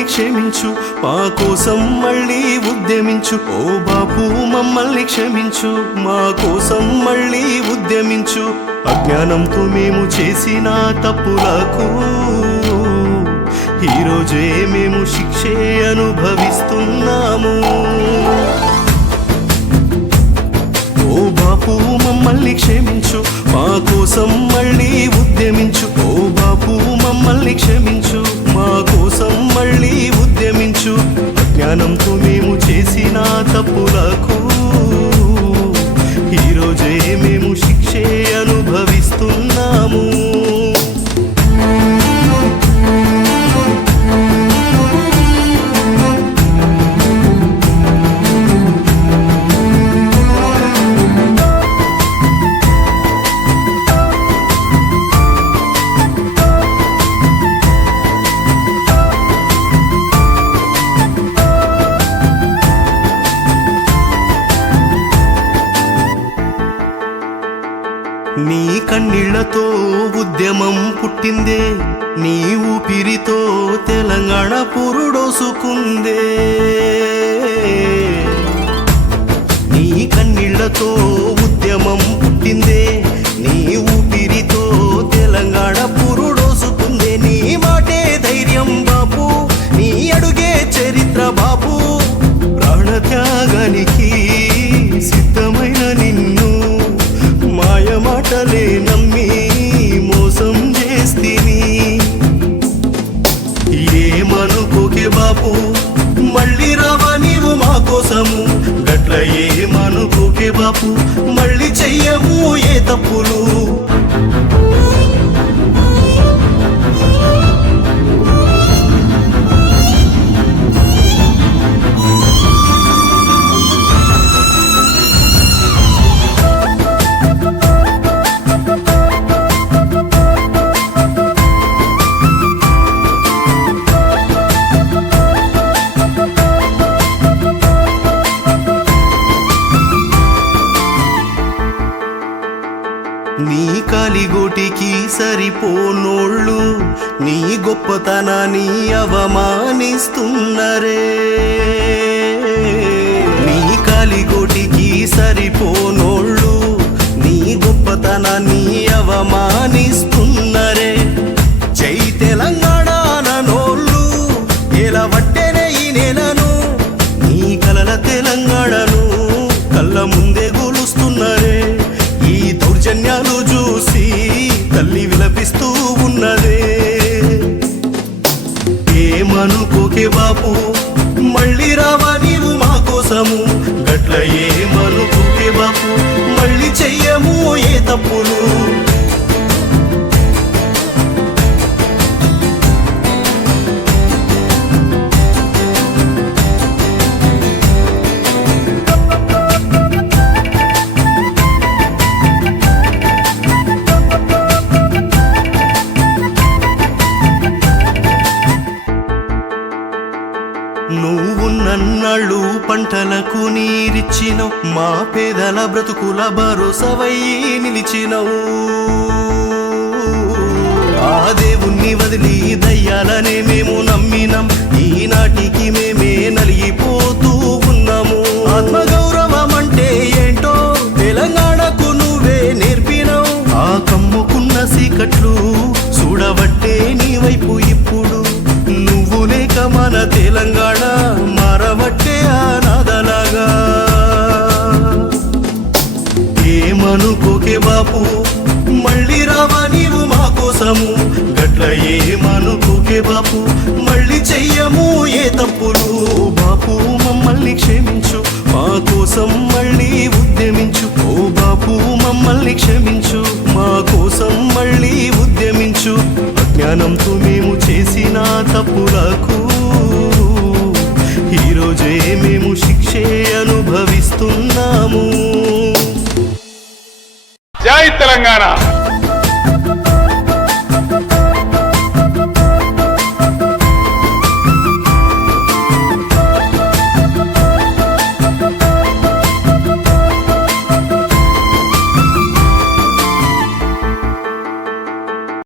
మమ్మల్ని క్షమించు, మా కోసం మళ్ళీ ఉద్యమించు. ఓ బాపు మమ్మల్ని క్షమించు, మా కోసం మళ్ళీ ఉద్యమించు. అజ్ఞానంతో మేము చేసిన తప్పులకు ఈరోజే మేము శిక్షే అనుభవిస్తున్నాము. ఓ బాపు మమ్మల్ని క్షమించు, మా కోసం మళ్ళీ ఉద్యమించు. ఓ బాపు మమ్మల్ని క్షమించు, మా కోసం మళ్ళీ ఉద్యమించు. అజ్ఞానంతో మేము చేసిన తప్పులకు ఈరోజే మేము శిక్షే అనుభవిస్తున్నాము. నీ కన్నీళ్లతో ఉద్యమం పుట్టిందే, నీ ఊపిరితో తెలంగాణ పురుడోసుకుందే. నీ కన్నీళ్లతో ఉద్యమం పుట్టిందే, నీ ఊపిరితో తెలంగాణ పురుడోసుకుందే. నీ మాటే ధైర్యం బాపు, నీ అడుగే చరిత్ర బాపు. ప్రాణత్యాగానికి సిద్ధమైన నిన్ను మాయమాటలే నమ్మి మోసం చేస్తిని. ఏమనుకోకే బాపు, మళ్ళీ రావా నీవు మా కోసము. గట్ల ఏమనుకోకే బాపు, మళ్ళీ చెయ్యము ఏ తప్పులు. నీ కాలిగోటికి సరిపోనోళ్ళు నీ గొప్పతనాన్ని అవమానిస్తున్నరే. నీ కాలిగోటికి సరిపోనోళ్ళు నీ గొప్పతనాన్ని అవమానిస్తున్నరే. జై తెలంగాణ నోళ్ళు ఎలవట్టెనే ఈ నేలను, నీ కలల తెలంగాణను కళ్ళ ముందే గొలుస్తున్నరే. ఈ దౌర్జన్యాలు చూసి తల్లి విలపిస్తూ ఉన్నదే. ఏమనుకోకే బాపు, మళ్ళీ రావా నీవు మా కోసము. గట్ల ఏమనుకోకే బాపు, మళ్ళీ చెయ్యము ఏ తప్పులు. నువ్వు నన్నాళ్ళు పంటలకు నీరిచ్చినవు, మా పేదల బ్రతుకుల భరోసవయ్యి నిలిచినవు. ఆ దేవుణ్ణి వదిలి దయ్యాలనే మేము నమ్మినాం, ఈనాటికి మేమే నలిగిపోతూ ఉన్నాము. ఆత్మగౌరవం అంటే ఏంటో తెలంగాణకు నువ్వే నేర్పినవు. ఆ కమ్ముకున్న సీకట్లు చూడబట్టే నీ వైపు ఇప్పుడు. నువ్వు లేక మన తెలంగాణ మారబట్టే అనాథలాగా. ఏమనుకోకే బాపు, మళ్ళీ రావా నీవు మా కోసము. గట్ల ఏమనుకోకే బాపు, మళ్ళీ చెయ్యము ఏ తప్పులు. బాపు మమ్మల్ని క్షమించు, మా కోసం మళ్ళీ ఉద్యమించు. ఓ బాపు మమ్మల్ని క్షమించు, మా కోసం మళ్ళీ ఉద్యమించు. అజ్ఞానంతో మేము చేసిన తప్పులకు ఈరోజే మేము శిక్షే అనుభవిస్తున్నాము. జై తెలంగాణ.